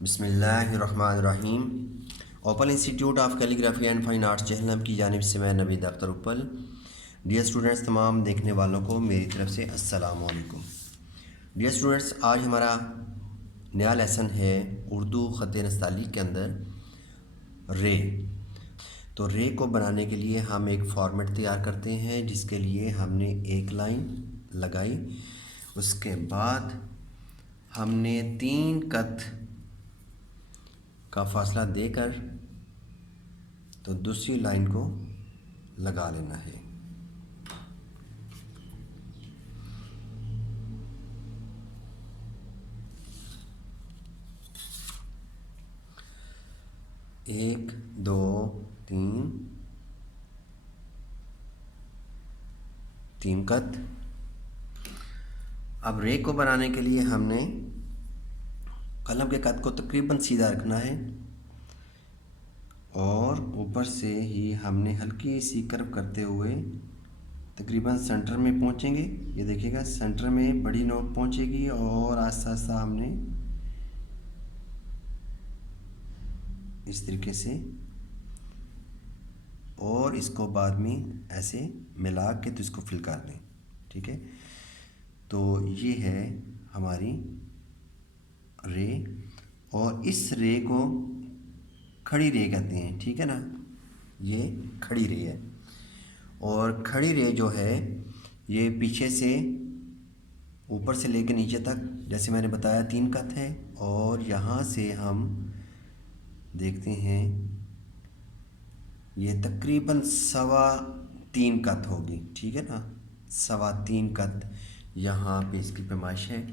बिस्मिल्लाहिर्रहमानिर्रहीम। Open institute of calligraphy and fine arts Jhelum की जानिब से मैं नवीद अख्तर उपल। डियर स्टूडेंट्स, तमाम देखने वालों को मेरी तरफ से अस्सलाम वालेकुम। डियर स्टूडेंट्स, आज हमारा नया लेसन है उर्दू ख़त नस्ताली के अंदर रे। तो रे को बनाने के लिए हम एक फॉर्मेट तैयार करते हैं, जिसके लिए हमने एक लाइन लगाई। उसके बाद हमने 3 कत का फासला देकर तो दूसरी लाइन को लगा लेना है। एक, दो, तीन, 3 कत। अब रे को बनाने के लिए हमने कलम के कत को तकरीबन सीधा रखना है और ऊपर से ही हमने हल्की सी कर्व करते हुए तकरीबन सेंटर में पहुंचेंगे। ये देखिएगा, सेंटर में बड़ी नोक पहुंचेगी और आस्ता आस्ता हमने इस तरीके से, और इसको बाद में ऐसे मिला के तो इसको फिल कर दें। ठीक है, तो ये है हमारी रे, और इस रे को खड़ी रे कहते हैं। ठीक है ना, ये खड़ी रे है। और खड़ी रे जो है ये पीछे से ऊपर से लेकर नीचे तक, जैसे मैंने बताया, 3 कत है। और यहाँ से हम देखते हैं ये तकरीबन 3.25 कत होगी। ठीक है ना, 3.25 कत यहाँ पे इसकी पैमाइश है।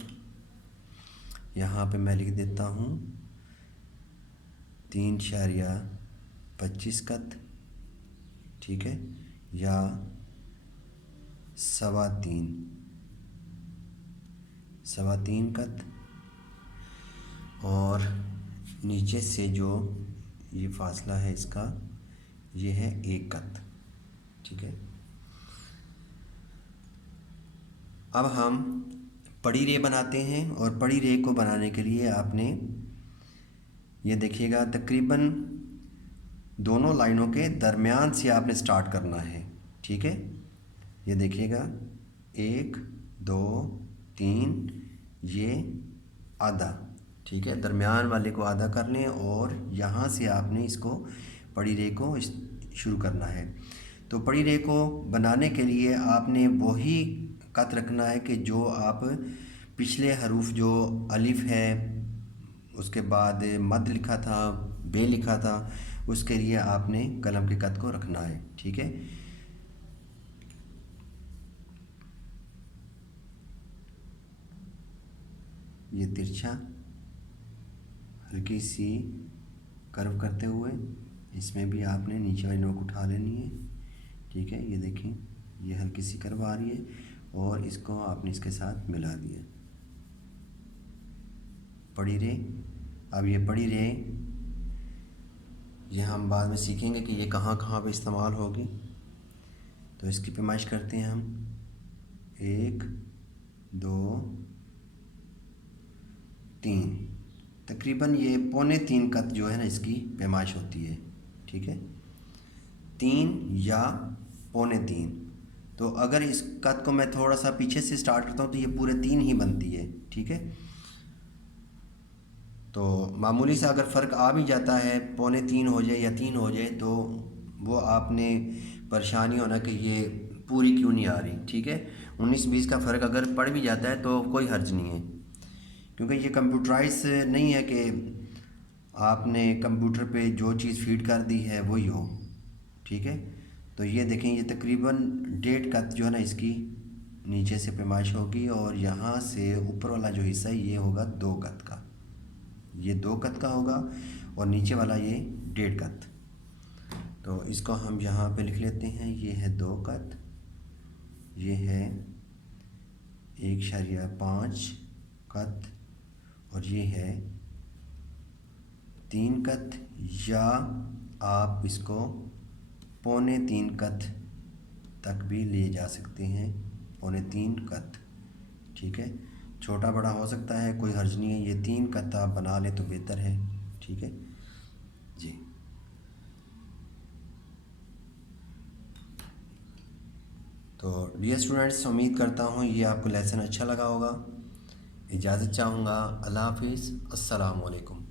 यहाँ पे मैं लिख देता हूँ 3.25 कत। ठीक है, या 3.25 कत। और नीचे से जो ये फासला है इसका, ये है 1 कत। ठीक है, अब हम पड़ी रे बनाते हैं। और पड़ी रे को बनाने के लिए आपने ये देखिएगा, तकरीबन दोनों लाइनों के दरमियान से आपने स्टार्ट करना है। ठीक है, ये देखिएगा, 1, 2, 3, ये आधा। ठीक है, दरमियान वाले को आधा कर लें और यहाँ से आपने इसको पड़ी रे को शुरू करना है। तो पड़ी रे को बनाने के लिए आपने वही कत रखना है कि जो आप पिछले हरूफ, जो अलिफ है, उसके बाद मद लिखा था, बे लिखा था, उसके लिए आपने कलम के कत को रखना है। ठीक है, ये तिरछा हल्की सी कर्व करते हुए इसमें भी आपने नीचे वाली नोक उठा लेनी है। ठीक है, ये देखिए, ये हल्की सी कर्व आ रही है और इसको आपने इसके साथ मिला दिया। पड़ी रे। अब ये पड़ी रे, ये हम बाद में सीखेंगे कि ये कहाँ कहाँ पे इस्तेमाल होगी। तो इसकी पैमाइश करते हैं हम। 1, 2, 3, तकरीबन ये 3.25 कत जो है ना, इसकी पैमाइश होती है। ठीक है, 3 या 3.25। तो अगर इस कत को मैं थोड़ा सा पीछे से स्टार्ट करता हूँ तो ये पूरे 3 ही बनती है। ठीक है, तो मामूली सा अगर फ़र्क आ भी जाता है, 3.25 हो जाए या 3 हो जाए, तो वो आपने परेशानी होना कि ये पूरी क्यों नहीं आ रही। ठीक है, 19-20 का फ़र्क अगर पड़ भी जाता है तो कोई हर्ज नहीं है, क्योंकि ये कंप्यूटराइज नहीं है कि आपने कंप्यूटर पे जो चीज़ फीड कर दी है वही हो। ठीक है, तो ये देखें, ये तकरीबन 1.5 कत जो है ना, इसकी नीचे से पैमाइश होगी और यहाँ से ऊपर वाला जो हिस्सा है ये होगा 2 कत का। ये 2 कत का होगा और नीचे वाला ये 1.5 कत। तो इसको हम यहाँ पे लिख लेते हैं। ये है 2 कत, ये है 1.5 कत, और ये है 3 कत, या आप इसको 3.25 कत तक भी ले जा सकते हैं। 3.25 कत। ठीक है, छोटा बड़ा हो सकता है, कोई हर्ज नहीं है। ये 3 कत्ता आप बना लें तो बेहतर है। ठीक है जी। तो डियर स्टूडेंट्स, उम्मीद करता हूँ ये आपको लेसन अच्छा लगा होगा। इजाज़त चाहूँगा। अल्लाह हाफिज़। अस्सलाम वालेकुम।